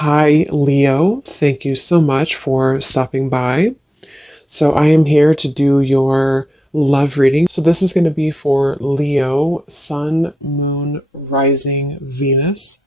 Hi, Leo. Thank you so much for stopping by. So, I am here to do your love reading. So, this is going to be for Leo, Sun, Moon, Rising, Venus.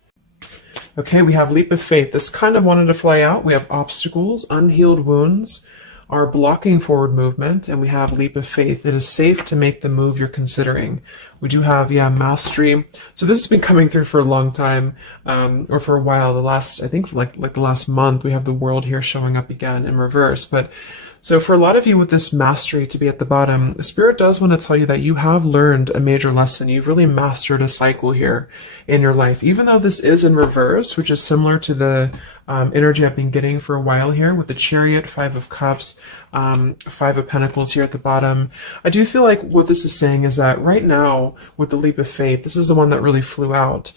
Okay, we have leap of faith. This kind of wanted to fly out. We have obstacles, unhealed wounds are blocking forward movement, and we have leap of faith. It is safe to make the move you're considering. We do have, mastery. So this has been coming through for a long time, or for a while. The last, I think, like the last month, we have the world here showing up again in reverse. But so for a lot of you with this mastery to be at the bottom, the Spirit does want to tell you that you have learned a major lesson. You've really mastered a cycle here in your life. Even though this is in reverse, which is similar to the energy I've been getting for a while here with the Chariot, Five of Cups, Five of Pentacles here at the bottom. I do feel like what this is saying is that right now with the leap of faith, this is the one that really flew out.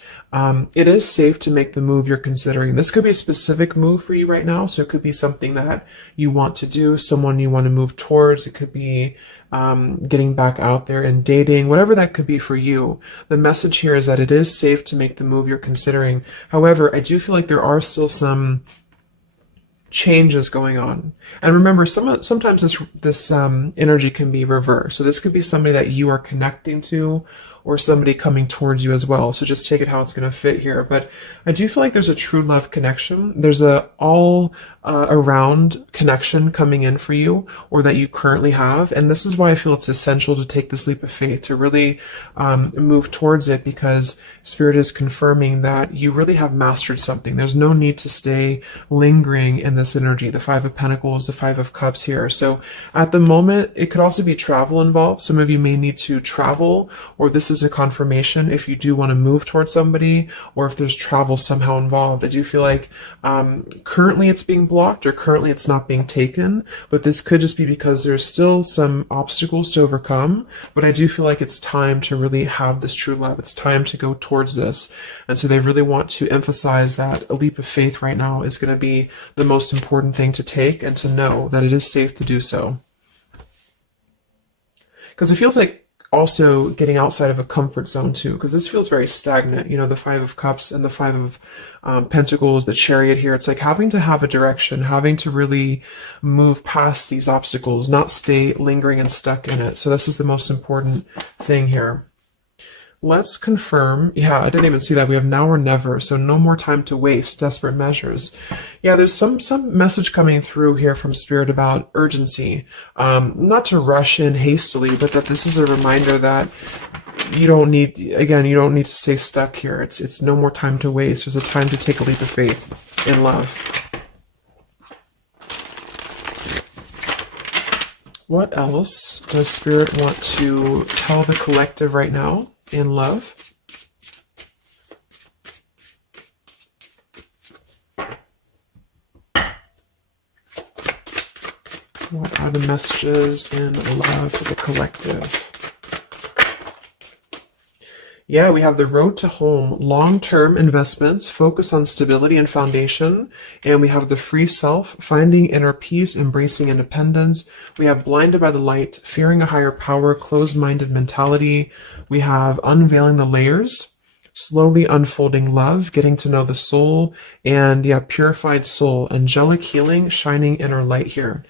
It is safe to make the move you're considering. This could be a specific move for you right now. So it could be something that you want to do, someone you want to move towards. It could be getting back out there and dating, whatever that could be for you. The message here is that it is safe to make the move you're considering. However, I do feel like there are still some changes going on. And remember, sometimes this energy can be reversed. So this could be somebody that you are connecting to, or somebody coming towards you as well. So just take it how it's going to fit here. But I do feel like there's a true love connection. There's a all around connection coming in for you, or that you currently have. And this is why I feel it's essential to take this leap of faith, to really move towards it, because Spirit is confirming that you really have mastered something. There's no need to stay lingering in this energy. The Five of Pentacles, the Five of Cups here. So at the moment, it could also be travel involved. Some of you may need to travel, or this is a confirmation if you do want to move towards somebody, or if there's travel somehow involved. I do feel like currently it's being blocked, or currently it's not being taken, but this could just be because there's still some obstacles to overcome. But I do feel like it's time to really have this true love. It's time to go towards this. And so they really want to emphasize that a leap of faith right now is going to be the most important thing to take, and to know that it is safe to do so. Because it feels like also getting outside of a comfort zone too, because this feels very stagnant. The Five of Cups and the Five of Pentacles, the Chariot here. It's like having to have a direction, having to really move past these obstacles, not stay lingering and stuck in it. So this is the most important thing here. Let's confirm. Yeah, I didn't even see that. We have now or never. So no more time to waste. Desperate measures. Yeah, there's some message coming through here from Spirit about urgency. Not to rush in hastily, but that this is a reminder that you don't need to stay stuck here. It's no more time to waste. There's a time to take a leap of faith in love. What else does Spirit want to tell the collective right now in love? What are the messages in love for the collective? Yeah, we have the road to home, long-term investments, focus on stability and foundation. And we have the free self, finding inner peace, embracing independence. We have blinded by the light, fearing a higher power, closed-minded mentality. We have unveiling the layers, slowly unfolding love, getting to know the soul, and purified soul, angelic healing, shining inner light here.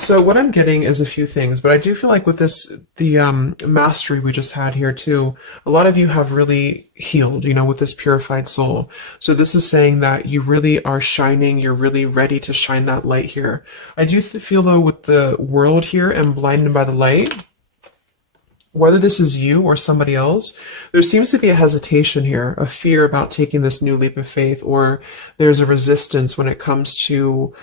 So what I'm getting is a few things, but I do feel like with this, the mastery we just had here too, a lot of you have really healed, with this purified soul. So this is saying that you really are shining, you're really ready to shine that light here. I do feel though with the world here and blinded by the light, whether this is you or somebody else, there seems to be a hesitation here, a fear about taking this new leap of faith, or there's a resistance when it comes to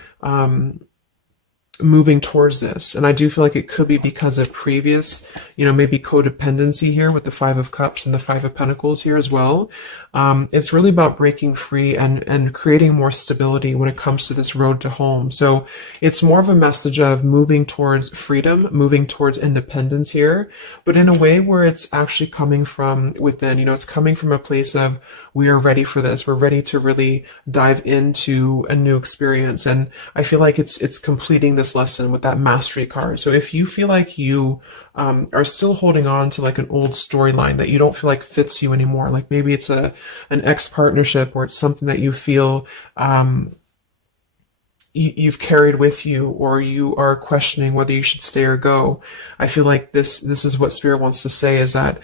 moving towards this. And I do feel like it could be because of previous, maybe codependency here with the Five of Cups and the Five of Pentacles here as well. It's really about breaking free and creating more stability when it comes to this road to home. So it's more of a message of moving towards freedom, moving towards independence here, but in a way where it's actually coming from within. It's coming from a place of, we are ready for this. We're ready to really dive into a new experience. And I feel like it's completing this this lesson with that mastery card. So if you feel like you are still holding on to like an old storyline that you don't feel like fits you anymore, like maybe it's an ex partnership, or it's something that you feel you've carried with you, or you are questioning whether you should stay or go. I feel like this is what Spirit wants to say, is that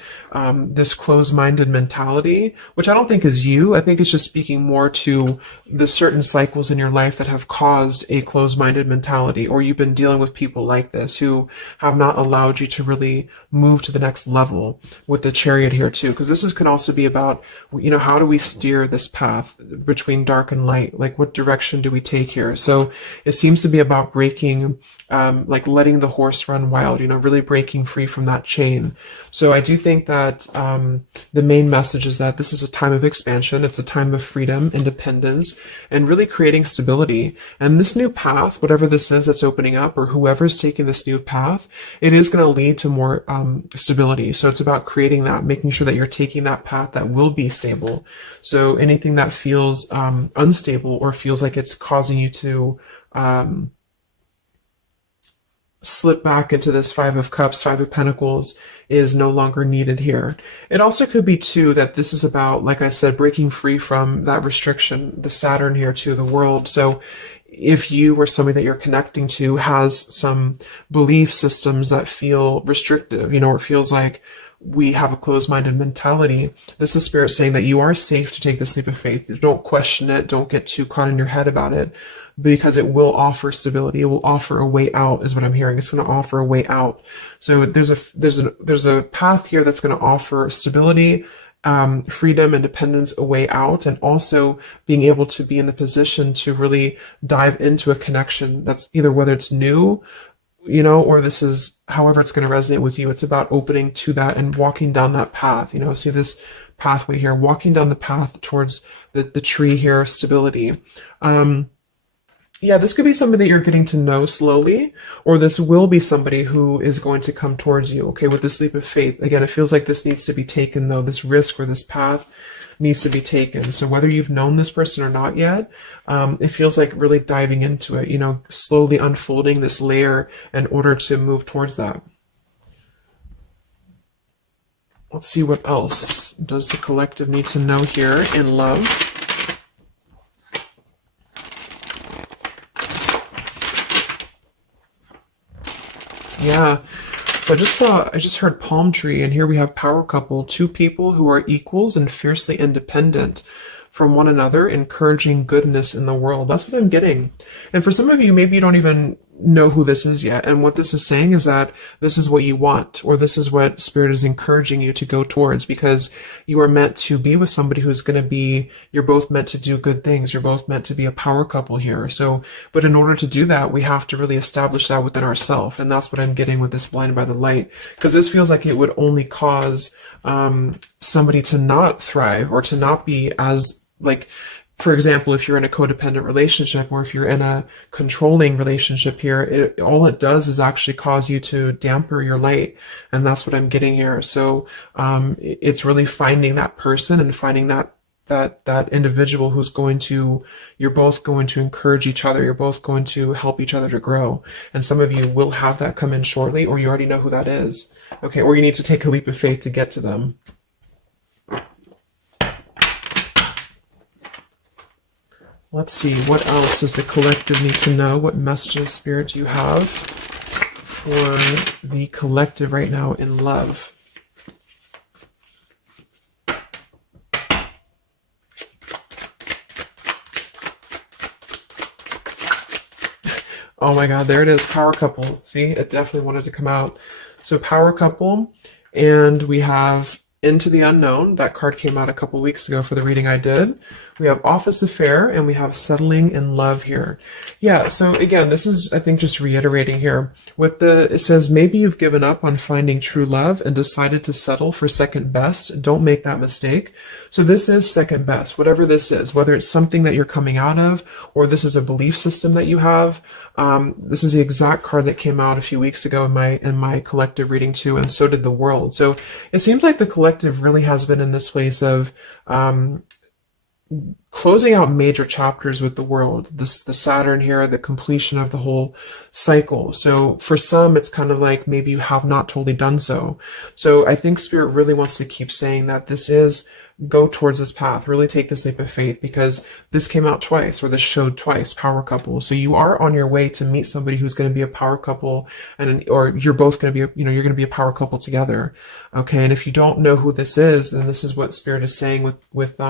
this closed-minded mentality, which I don't think is you, I think it's just speaking more to the certain cycles in your life that have caused a closed-minded mentality, or you've been dealing with people like this who have not allowed you to really move to the next level, with the Chariot here too, because can also be about, how do we steer this path between dark and light? Like, what direction do we take here? So it seems to be about breaking, like letting the horse run wild, really breaking free from that chain. So I do think that the main message is that this is a time of expansion. It's a time of freedom, independence, and really creating stability. And this new path, whatever this is that's opening up, or whoever's taking this new path, it is going to lead to more stability. So it's about creating that, making sure that you're taking that path that will be stable. So anything that feels unstable, or feels like it's causing you to slip back into this Five of Cups, Five of Pentacles, is no longer needed here. It also could be too that this is about, like I said, breaking free from that restriction, the Saturn here too, the world. So if you or somebody that you're connecting to has some belief systems that feel restrictive, or it feels like we have a closed-minded mentality, this is Spirit saying that you are safe to take this leap of faith. Don't question it. Don't get too caught in your head about it, because it will offer stability. It will offer a way out, is what I'm hearing. It's going to offer a way out. So there's a path here that's going to offer stability, freedom, independence, a way out, and also being able to be in the position to really dive into a connection that's either, whether it's new, or this is however it's going to resonate with you. It's about opening to that and walking down that path. See this pathway here, walking down the path towards the tree here, stability. Yeah, this could be somebody that you're getting to know slowly, or this will be somebody who is going to come towards you, okay, with this leap of faith. Again, it feels like this needs to be taken, though. This risk, or this path needs to be taken. So whether you've known this person or not yet, it feels like really diving into it, slowly unfolding this layer in order to move towards that. Let's see what else does the collective need to know here in love. Yeah, so I just heard palm tree, and here we have power couple, two people who are equals and fiercely independent from one another, encouraging goodness in the world. That's what I'm getting. And for some of you, maybe you don't even know who this is yet. And what this is saying is that this is what you want, or this is what Spirit is encouraging you to go towards, because you are meant to be with somebody who's going to be, you're both meant to do good things. You're both meant to be a power couple here. So, but in order to do that, we have to really establish that within ourselves. And that's what I'm getting with this Blinded by the Light, because this feels like it would only cause somebody to not thrive, or to not be as, like, for example, if you're in a codependent relationship, or if you're in a controlling relationship here, all it does is actually cause you to damper your light. And that's what I'm getting here. So it's really finding that person, and finding that individual who's you're both going to encourage each other. You're both going to help each other to grow. And some of you will have that come in shortly, or you already know who that is. Okay, or you need to take a leap of faith to get to them. Let's see, what else does the collective need to know? What messages, Spirit, do you have for the collective right now in love? Oh my God, there it is, power couple. See, it definitely wanted to come out. So power couple, and we have Into the Unknown. That card came out a couple weeks ago for the reading I did. We have Office Affair, and we have Settling in Love here. Yeah, so again, this is, I think, just reiterating here. It says, maybe you've given up on finding true love and decided to settle for second best. Don't make that mistake. So this is second best, whatever this is, whether it's something that you're coming out of, or this is a belief system that you have. This is the exact card that came out a few weeks ago in my collective reading too, and so did the world. So it seems like the collective really has been in this place of closing out major chapters with the world. This the Saturn here, the completion of the whole cycle. So for some, it's kind of like maybe you have not totally done so. So I think Spirit really wants to keep saying that this is go towards this path, really take this leap of faith, because this came out twice, or this showed twice, power couple. So you are on your way to meet somebody who's going to be a power couple, or you're both going to be, you're going to be a power couple together. Okay. And if you don't know who this is, then this is what Spirit is saying with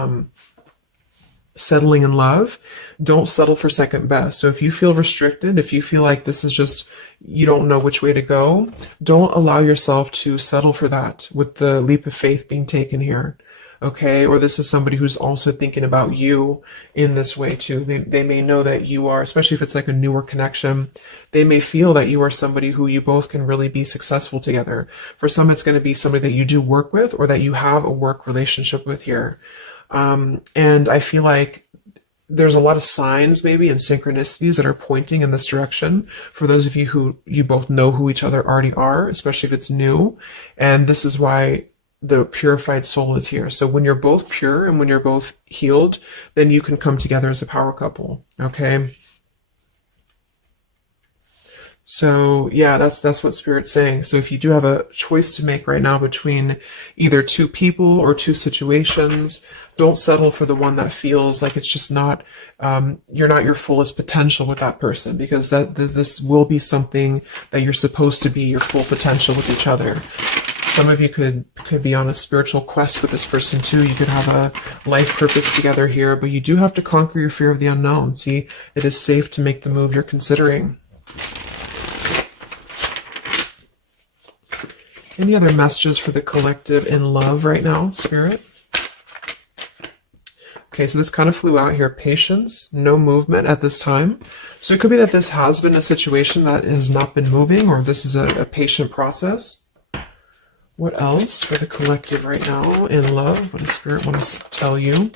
settling in love. Don't settle for second best. So if you feel restricted, if you feel like this is just, you don't know which way to go, don't allow yourself to settle for that with the leap of faith being taken here. Okay, or this is somebody who's also thinking about you in this way too. They may know that you are, especially if it's like a newer connection, they may feel that you are somebody who you both can really be successful together. For some, it's going to be somebody that you do work with, or that you have a work relationship with here. And I feel like there's a lot of signs maybe and synchronicities that are pointing in this direction for those of you who you both know who each other already are, especially if it's new. And this is why the purified soul is here. So when you're both pure and when you're both healed, then you can come together as a power couple. Okay. So yeah, that's what Spirit's saying. So if you do have a choice to make right now between either two people or two situations, don't settle for the one that feels like it's just not, you're not your fullest potential with that person, because this will be something that you're supposed to be your full potential with each other. Some of you could be on a spiritual quest with this person too. You could have a life purpose together here, but you do have to conquer your fear of the unknown. See, it is safe to make the move you're considering. Any other messages for the collective in love right now, Spirit? Okay, so this kind of flew out here. Patience, no movement at this time. So it could be that this has been a situation that has not been moving, or this is a patient process. What else for the collective right now in love? What does Spirit want to tell you?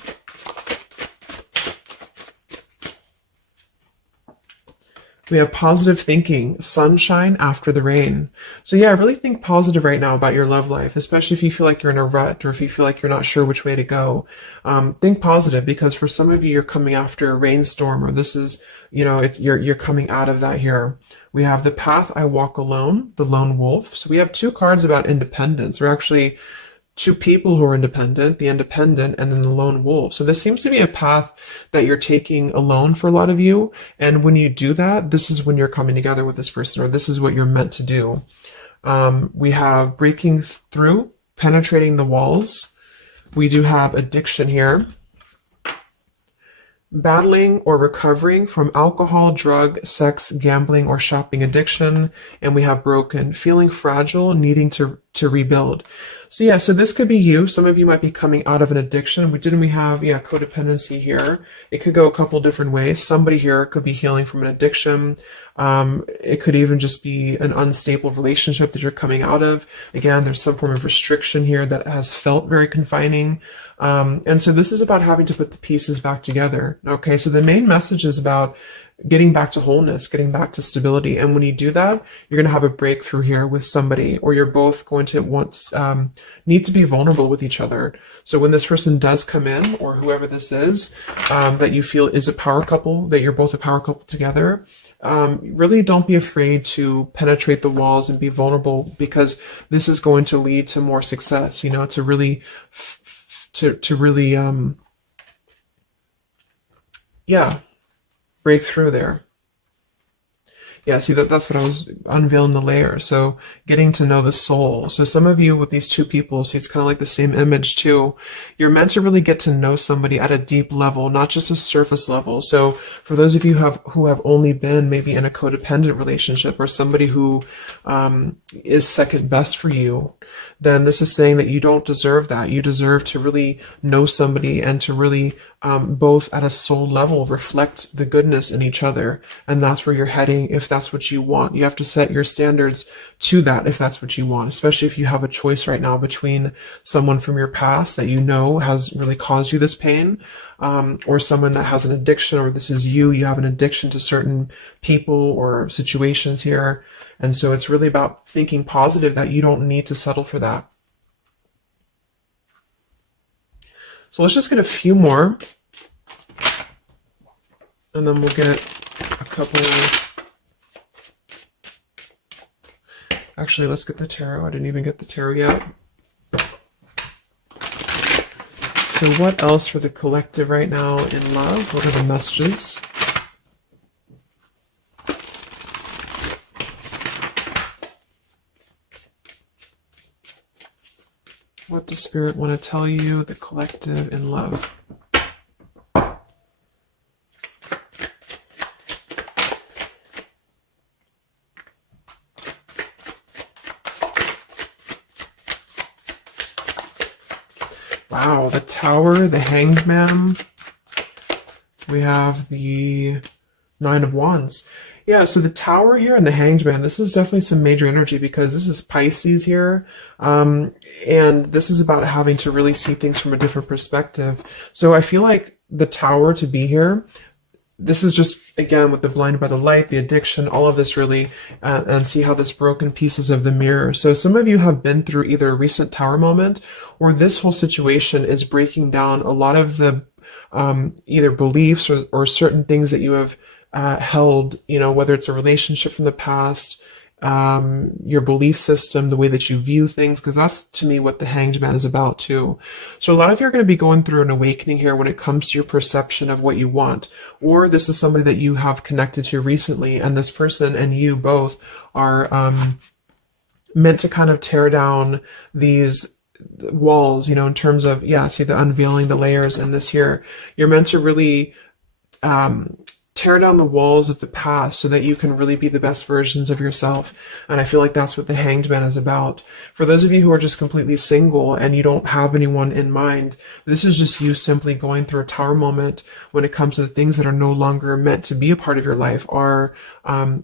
We have positive thinking, sunshine after the rain. So yeah, really think positive right now about your love life, especially if you feel like you're in a rut, or if you feel like you're not sure which way to go. Think positive, because for some of you, you're coming after a rainstorm, or this is, you're coming out of that here. We have the path I walk alone, the lone wolf. So we have two cards about independence. We're actually two people who are independent, the independent, and then the lone wolf. So this seems to be a path that you're taking alone for a lot of you. And when you do that, this is when you're coming together with this person, or this is what you're meant to do. We have breaking through, penetrating the walls. We do have addiction here. Battling or recovering from alcohol, drug, sex, gambling, or shopping addiction. And we have broken, feeling fragile, needing to rebuild. So yeah, so this could be you. Some of you might be coming out of an addiction. We have, codependency here. It could go a couple different ways. Somebody here could be healing from an addiction. It could even just be an unstable relationship that you're coming out of. Again, there's some form of restriction here that has felt very confining. And so this is about having to put the pieces back together. Okay, so the main message is about getting back to wholeness, getting back to stability. And when you do that, you're going to have a breakthrough here with somebody, or you're both going to need to be vulnerable with each other. So when this person does come in, or whoever this is, that you feel is a power couple, that you're both a power couple together, really don't be afraid to penetrate the walls and be vulnerable, because this is going to lead to more success, to really, break through there. Yeah, see, that's what I was unveiling, the layer. So getting to know the soul. So some of you with these two people, see, it's kind of like the same image too. You're meant to really get to know somebody at a deep level, not just a surface level. So for those of you who have only been maybe in a codependent relationship, or somebody who is second best for you, then this is saying that you don't deserve that. You deserve to really know somebody, and to really both at a soul level reflect the goodness in each other. And that's where you're heading if that's what you want. You have to set your standards to that if that's what you want, especially if you have a choice right now between someone from your past that has really caused you this pain, or someone that has an addiction, or this is you have an addiction to certain people or situations here. And so it's really about thinking positive, that you don't need to settle for that. So let's just get a few more And then we'll get a couple. Actually, let's get the tarot. I didn't even get the tarot yet. So what else for the collective right now in love? What are the messages? What does Spirit want to tell you, the collective in love? Wow, the Tower, the Hanged Man. We have the Nine of Wands. Yeah, so the Tower here and the Hanged Man, this is definitely some major energy because this is Pisces here. And this is about having to really see things from a different perspective. So I feel like the Tower to be here, this is just, again, with the blinded by the light, the addiction, all of this really, and see how this broken pieces of the mirror. So some of you have been through either a recent Tower moment or this whole situation is breaking down a lot of the either beliefs or certain things that you have held, you know, whether it's a relationship from the past, your belief system, the way that you view things, because that's to me what the Hanged Man is about too. So a lot of you are going to be going through an awakening here when it comes to your perception of what you want, or this is somebody that you have connected to recently, and this person and you both are meant to kind of tear down these walls, you know, in terms of, yeah, see the unveiling the layers in this here. You're meant to really tear down the walls of the past so that you can really be the best versions of yourself. And I feel like that's what the Hanged Man is about. For those of you who are just completely single and you don't have anyone in mind, this is just you simply going through a Tower moment when it comes to the things that are no longer meant to be a part of your life are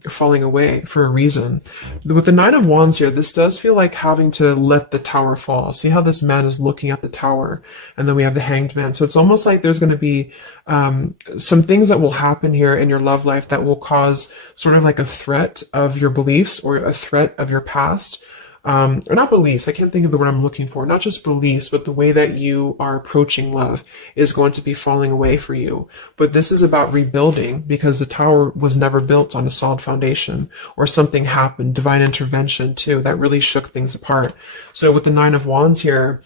falling away for a reason. With the Nine of Wands here, this does feel like having to let the Tower fall. See how this man is looking at the Tower, and then we have the Hanged Man. So it's almost like there's going to be some things that will happen here in your love life that will cause sort of like a threat of your beliefs or a threat of your past. Or not beliefs, I can't think of the word I'm looking for. Not just beliefs, but the way that you are approaching love is going to be falling away for you. But this is about rebuilding because the Tower was never built on a solid foundation, or something happened, divine intervention too, that really shook things apart. So with the Nine of Wands here,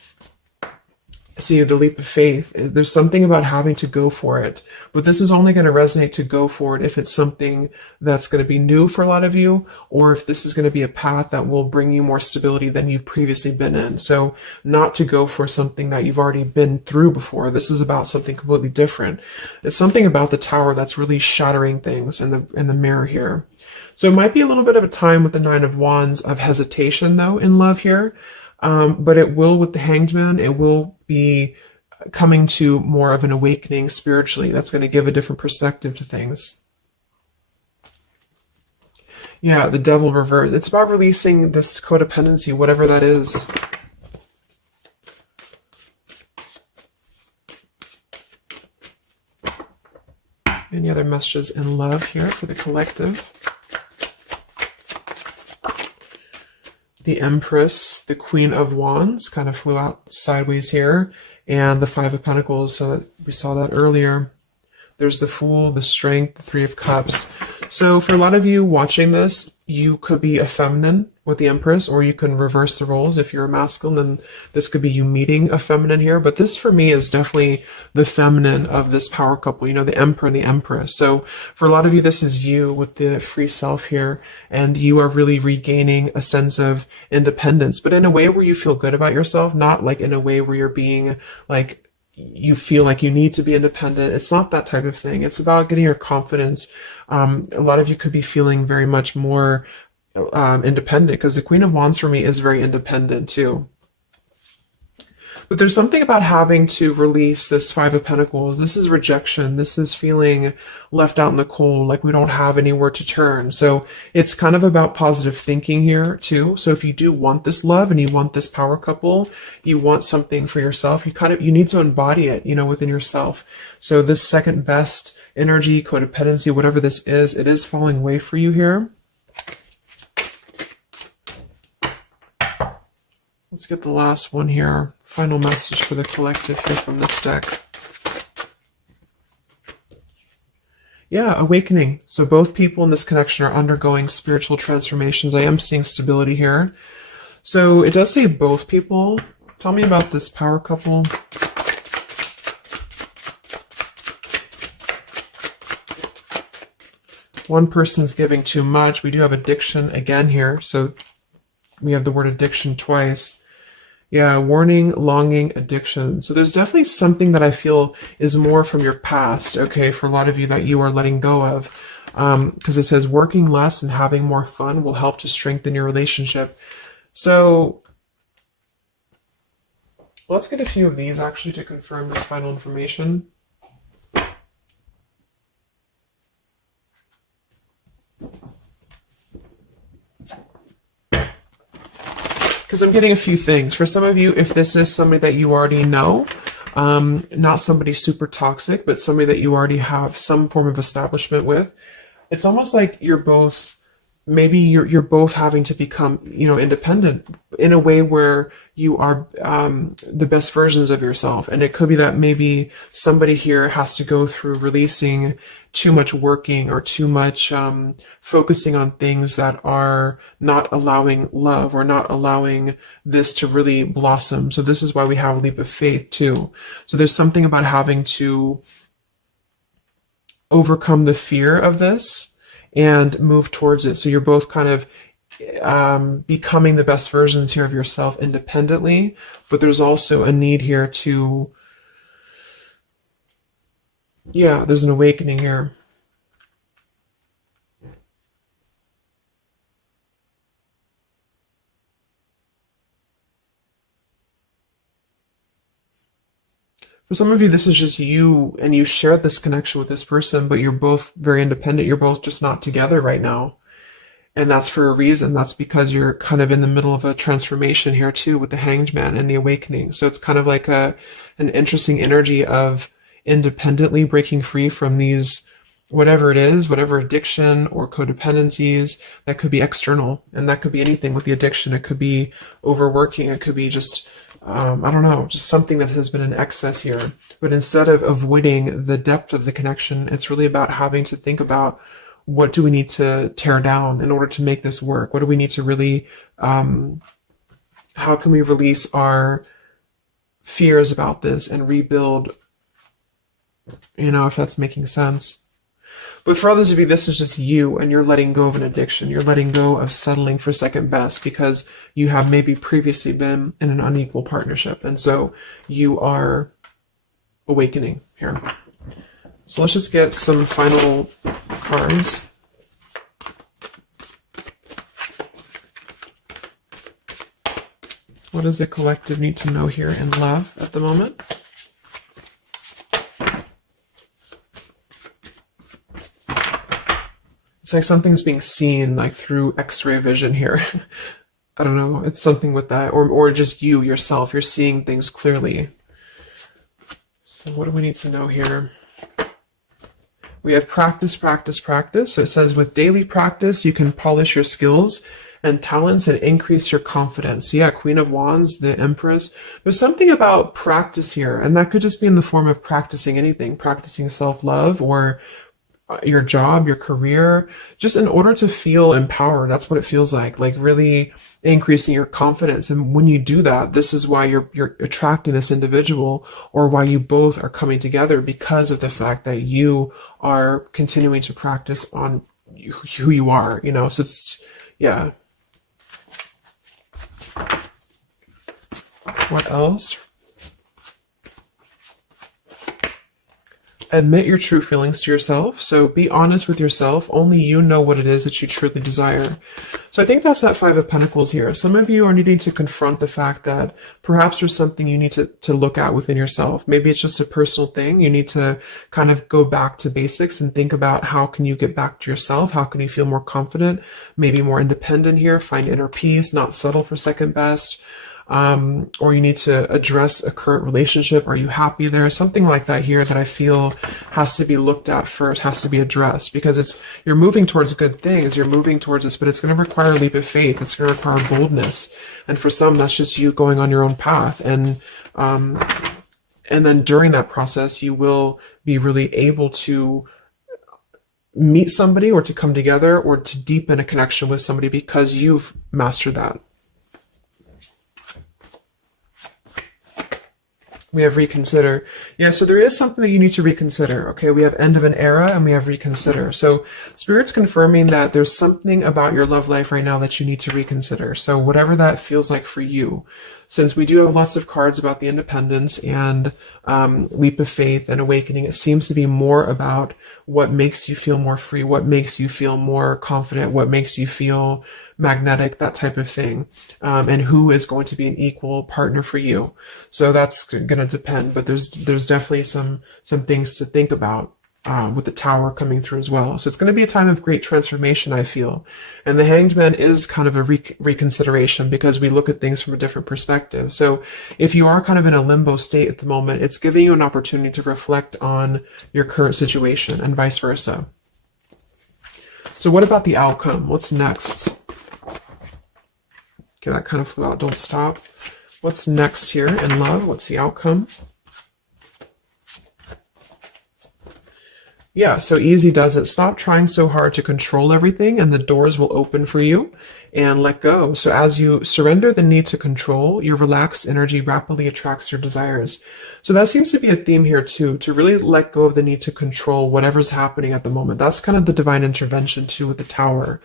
see the leap of faith, there's something about having to go for it, but this is only going to resonate to go for it if it's something that's going to be new for a lot of you, or if this is going to be a path that will bring you more stability than you've previously been in. So not to go for something that you've already been through before. This is about something completely different. It's something about the Tower that's really shattering things in the mirror here. So it might be a little bit of a time with the Nine of Wands of hesitation though in love here. But it will, with the Hanged Man, it will be coming to more of an awakening spiritually. That's going to give a different perspective to things. Yeah, the Devil reversed. It's about releasing this codependency, whatever that is. Any other messages in love here for the collective? The Empress, the Queen of Wands, kind of flew out sideways here, and the Five of Pentacles, so we saw that earlier. There's the Fool, the Strength, the Three of Cups. So for a lot of you watching this, you could be a feminine with the Empress, or you can reverse the roles. If you're a masculine, then this could be you meeting a feminine here. But this for me is definitely the feminine of this power couple, you know, the Emperor and the Empress. So for a lot of you, this is you with the free self here, and you are really regaining a sense of independence, but in a way where you feel good about yourself, not like in a way where you're being like, you feel like you need to be independent. It's not that type of thing. It's about getting your confidence. A lot of you could be feeling very much more independent, because the Queen of Wands for me is very independent too. But there's something about having to release this Five of Pentacles. This is rejection. This is feeling left out in the cold, like we don't have anywhere to turn. So it's kind of about positive thinking here too. So if you do want this love and you want this power couple, you want something for yourself, you need to embody it, you know, within yourself. So this second best energy, codependency, whatever this is, it is falling away for you here. Let's get the last one here. Final message for the collective here from this deck. Yeah, awakening. So both people in this connection are undergoing spiritual transformations. I am seeing stability here. So it does say both people. Tell me about this power couple. One person's giving too much. We do have addiction again here. So we have the word addiction twice. Yeah, warning, longing, addiction. So there's definitely something that I feel is more from your past, okay, for a lot of you that you are letting go of. Because it says working less and having more fun will help to strengthen your relationship. So let's get a few of these actually to confirm this final information. Because I'm getting a few things. For some of you, if this is somebody that you already know, not somebody super toxic, but somebody that you already have some form of establishment with, it's almost like you're both, maybe you're both having to become, independent in a way where you are the best versions of yourself. And it could be that maybe somebody here has to go through releasing too much working or too much focusing on things that are not allowing love or not allowing this to really blossom. So this is why we have a leap of faith too. So there's something about having to overcome the fear of this and move towards it. So you're both kind of becoming the best versions here of yourself independently, but there's also a need here to, there's an awakening here. For some of you, this is just you, and you share this connection with this person, but you're both very independent. You're both just not together right now. And that's for a reason. That's because you're kind of in the middle of a transformation here too with the Hanged Man and the awakening. So it's kind of like an interesting energy of independently breaking free from these, whatever it is, whatever addiction or codependencies that could be external. And that could be anything with the addiction. It could be overworking. It could be just, I don't know, just something that has been in excess here. But instead of avoiding the depth of the connection, it's really about having to think about, what do we need to tear down in order to make this work? What do we need to really, how can we release our fears about this and rebuild, if that's making sense. But for others of you, this is just you, and you're letting go of an addiction. You're letting go of settling for second best because you have maybe previously been in an unequal partnership. And so you are awakening here. So let's just get some final cards. What does the collective need to know here in love at the moment? It's like something's being seen like through X-ray vision here. I don't know. It's something with that. Or just you, yourself. You're seeing things clearly. So what do we need to know here? We have practice, practice, practice. So it says with daily practice, you can polish your skills and talents and increase your confidence. Yeah, Queen of Wands, the Empress. There's something about practice here, and that could just be in the form of practicing anything, practicing self-love or your job, your career, just in order to feel empowered. That's what it feels like really increasing your confidence. And when you do that, this is why you're attracting this individual, or why you both are coming together, because of the fact that you are continuing to practice on who you are, so it's, yeah. What else? Admit your true feelings to yourself. So be honest with yourself. Only you know what it is that you truly desire. So I think that's that Five of Pentacles here. Some of you are needing to confront the fact that perhaps there's something you need to look at within yourself. Maybe it's just a personal thing. You need to kind of go back to basics and think about how can you get back to yourself? How can you feel more confident, maybe more independent here, find inner peace, not settle for second best. Or you need to address a current relationship. Are you happy there? Something like that here that I feel has to be looked at first, has to be addressed, because you're moving towards good things. You're moving towards this, but it's going to require a leap of faith. It's going to require boldness. And for some, that's just you going on your own path. And then during that process, you will be really able to meet somebody or to come together or to deepen a connection with somebody because you've mastered that. We have reconsider. Yeah, so there is something that you need to reconsider. Okay, we have end of an era and we have reconsider. So Spirit's confirming that there's something about your love life right now that you need to reconsider. So whatever that feels like for you. Since we do have lots of cards about the independence and leap of faith and awakening, it seems to be more about what makes you feel more free, what makes you feel more confident, what makes you feel magnetic, that type of thing, and who is going to be an equal partner for you. So that's going to depend, but there's definitely some things to think about with the Tower coming through as well. So it's going to be a time of great transformation, I feel. And the Hanged Man is kind of a reconsideration because we look at things from a different perspective. So if you are kind of in a limbo state at the moment, it's giving you an opportunity to reflect on your current situation and vice versa. So what about the outcome? What's next? Okay, that kind of flew out. Don't stop. What's next here in love? What's the outcome? Yeah, so easy does it. Stop trying so hard to control everything and the doors will open for you, and let go. So as you surrender the need to control, your relaxed energy rapidly attracts your desires. So that seems to be a theme here too, to really let go of the need to control whatever's happening at the moment. That's kind of the divine intervention too with the Tower.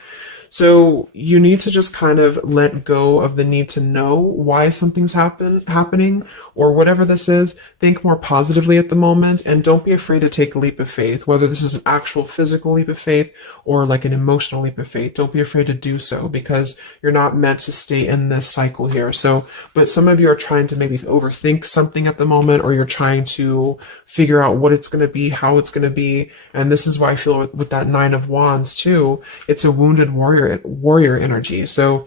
So you need to just kind of let go of the need to know why something's happening or whatever this is. Think more positively at the moment and don't be afraid to take a leap of faith, whether this is an actual physical leap of faith or like an emotional leap of faith. Don't be afraid to do so because you're not meant to stay in this cycle here. So, but some of you are trying to maybe overthink something at the moment, or you're trying to figure out what it's going to be, how it's going to be. And this is why I feel with that Nine of Wands too, it's a wounded warrior energy. So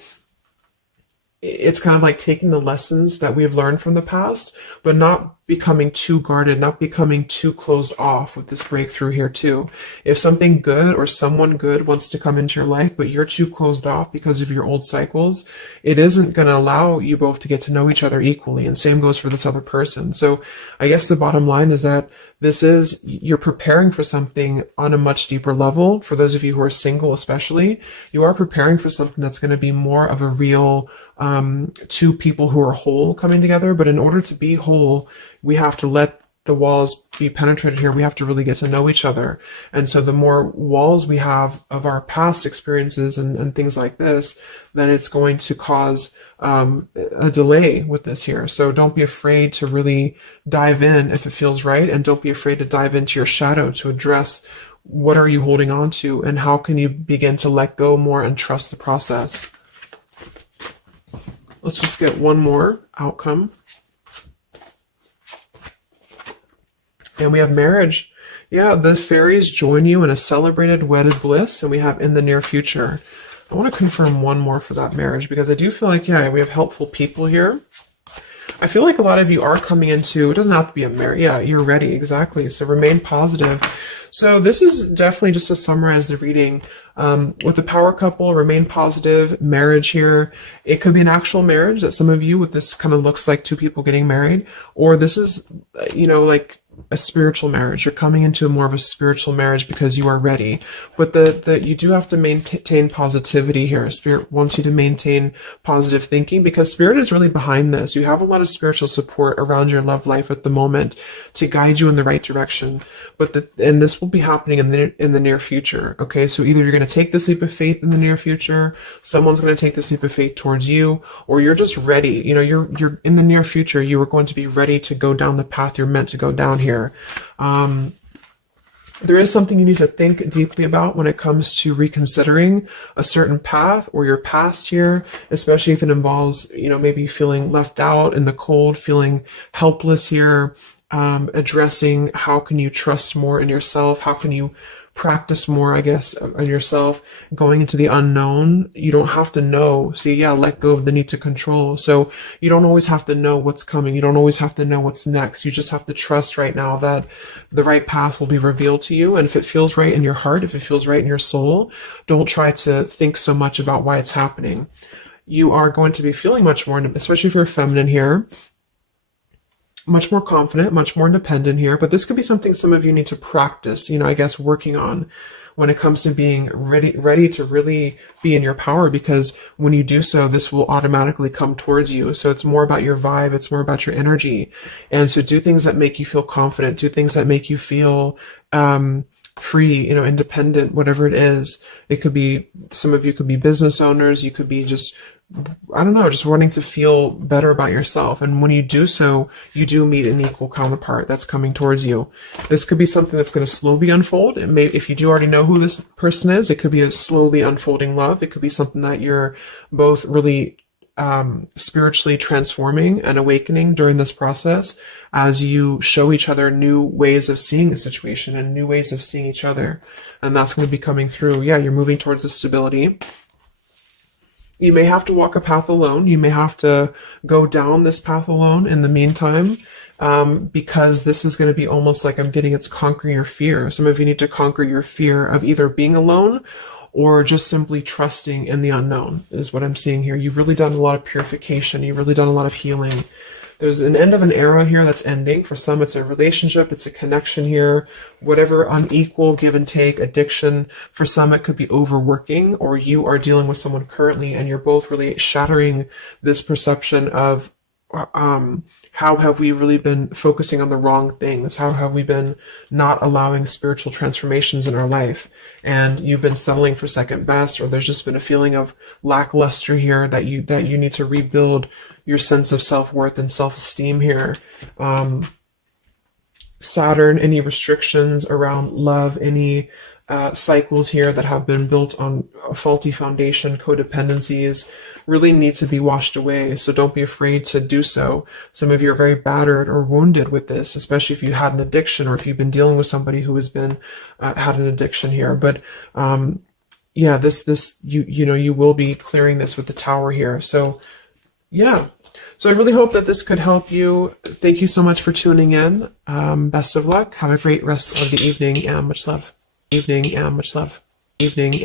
it's kind of like taking the lessons that we've learned from the past, but not becoming too guarded, not becoming too closed off with this breakthrough here too. If something good or someone good wants to come into your life, but you're too closed off because of your old cycles, it isn't going to allow you both to get to know each other equally. And same goes for this other person. So I guess the bottom line is that you're preparing for something on a much deeper level. For those of you who are single especially, you are preparing for something that's going to be more of a real two people who are whole coming together. But in order to be whole, we have to let the walls be penetrated here. We have to really get to know each other. And so the more walls we have of our past experiences and things like this, then it's going to cause a delay with this here. So don't be afraid to really dive in if it feels right. And don't be afraid to dive into your shadow to address what are you holding on to and how can you begin to let go more and trust the process. Let's just get one more outcome. And we have marriage. Yeah, the fairies join you in a celebrated wedded bliss. And we have in the near future. I want to confirm one more for that marriage because I do feel like, yeah, we have helpful people here. I feel like a lot of you are coming into, it doesn't have to be a marriage. Yeah, you're ready. Exactly. So remain positive. So this is definitely just to summarize the reading. With the power couple, remain positive, marriage here. It could be an actual marriage that some of you with this kind of looks like two people getting married, or this is, like a spiritual marriage. You're coming into more of a spiritual marriage because you are ready. But you do have to maintain positivity here. Spirit wants you to maintain positive thinking because Spirit is really behind this. You have a lot of spiritual support around your love life at the moment to guide you in the right direction. And this will be happening in the near future. Okay, so either you're going to take this leap of faith in the near future, someone's going to take this leap of faith towards you, or you're just ready. You're in the near future. You are going to be ready to go down the path you're meant to go down here. There is something you need to think deeply about when it comes to reconsidering a certain path or your past here, especially if it involves, maybe feeling left out in the cold, feeling helpless here, addressing how can you trust more in yourself, how can you practice more, I guess, on yourself, going into the unknown. You don't have to know. See, yeah, let go of the need to control. So you don't always have to know what's coming. You don't always have to know what's next. You just have to trust right now that the right path will be revealed to you. And if it feels right in your heart, if it feels right in your soul, don't try to think so much about why it's happening. You are going to be feeling much more, especially if you're feminine here, much more confident, much more independent here, but this could be something some of you need to practice, I guess, working on when it comes to being ready to really be in your power, because when you do so, this will automatically come towards you. So it's more about your vibe. It's more about your energy. And so do things that make you feel confident, do things that make you feel, free, independent, whatever it is. It could be, some of you could be business owners. You could be just, I don't know, just wanting to feel better about yourself. And when you do so, you do meet an equal counterpart that's coming towards you. This could be something that's going to slowly unfold. It may, if you do already know who this person is, it could be a slowly unfolding love. It could be something that you're both really spiritually transforming and awakening during this process, as you show each other new ways of seeing the situation and new ways of seeing each other. And that's going to be coming through. Yeah, you're moving towards the stability. You may have to walk a path alone. You may have to go down this path alone in the meantime, because this is going to be almost like, I'm getting, it's conquering your fear. Some of you need to conquer your fear of either being alone or just simply trusting in the unknown, is what I'm seeing here. You've really done a lot of purification. You've really done a lot of healing. There's an end of an era here that's ending. For some, it's a relationship, it's a connection here, whatever unequal give and take, addiction. For some, it could be overworking, or you are dealing with someone currently and you're both really shattering this perception of, how have we really been focusing on the wrong things? How have we been not allowing spiritual transformations in our life? And you've been settling for second best, or there's just been a feeling of lackluster here, that you need to rebuild your sense of self-worth and self-esteem here. Saturn, any restrictions around love, any cycles here that have been built on a faulty foundation, codependencies, really need to be washed away. So don't be afraid to do so. Some of you are very battered or wounded with this, especially if you had an addiction, or if you've been dealing with somebody who has been had an addiction here. But yeah, this you will be clearing this with the Tower here. So yeah. So I really hope that this could help you. Thank you so much for tuning in. Best of luck. Have a great rest of the evening, and much love. Evening, and much love. Evening, and